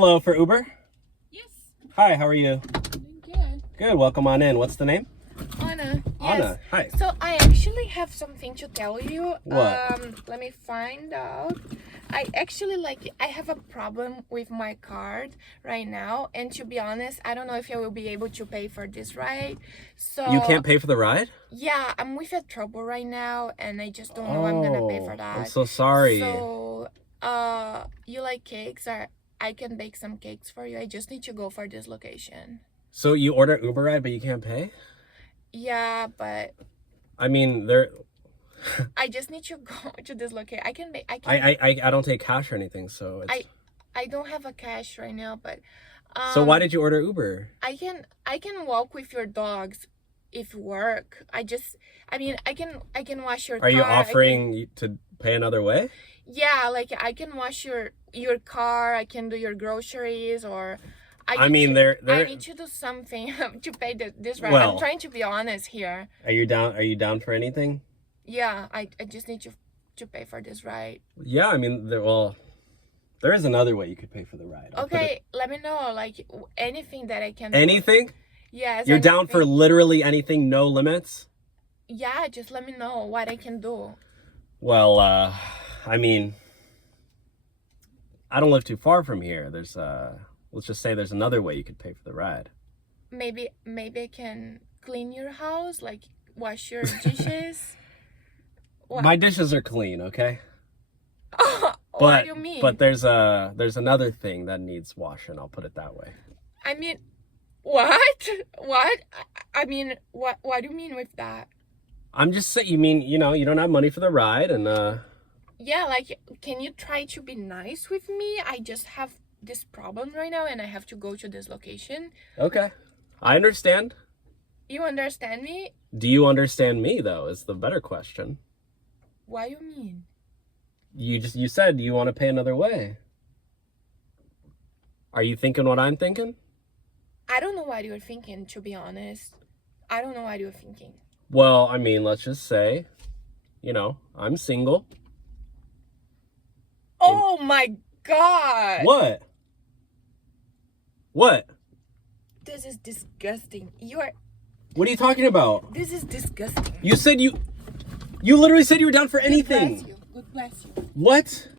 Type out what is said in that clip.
Hello, for Uber? Yes. Hi, how are you? Doing good. Good, welcome on in. What's the name? Anna. Anna, Yes. hi. So I actually have something to tell you. What? Let me find out. I have a problem with my card right now, and to be honest, I don't know if I will be able to pay for this ride. So You can't pay for the ride? yeah, I'm with a trouble right now, and I just don't know I'm gonna pay for that. I'm so sorry. So, you like cakes? Or I can bake some cakes for you. I just need to go for this location. So you order Uber ride, but you can't pay? Yeah, but I mean, I just need to go to this location. I don't take cash or anything, so it's... I don't have a cash right now, but So why did you order Uber? I can walk with your dogs if work. I can wash your car. Are you offering to pay another way? Yeah, like I can wash your car, I can do your groceries, or I mean, I need to do something to pay this ride. Well, I'm trying to be honest here. Are you down for anything? Yeah, I just need to pay for this ride. Yeah, I mean, there is another way you could pay for the ride. Okay, let me know, like, anything that I can do. Anything? Yes. You're down for literally anything, no limits? Yeah, just let me know what I can do. Well, I mean, I don't live too far from here. There's, let's just say there's another way you could pay for the ride. Maybe I can clean your house, like wash your dishes. My dishes are clean, okay? What do you mean? But there's another thing that needs washing, I'll put it that way. I mean, what? What? I mean, what do you mean with that? I'm just saying, you mean, you don't have money for the ride, and Yeah, like, can you try to be nice with me? I just have this problem right now, and I have to go to this location. Okay, I understand. You understand me? Do you understand me, though, is the better question. What do you mean? You said you want to pay another way. Are you thinking what I'm thinking? I don't know what you're thinking, to be honest. I don't know what you're thinking. Well, I mean, let's just say, I'm single. Oh my God! What? What? This is disgusting. What are you talking about? This is disgusting. You said you literally said you were down for anything. God bless you. God bless you. What?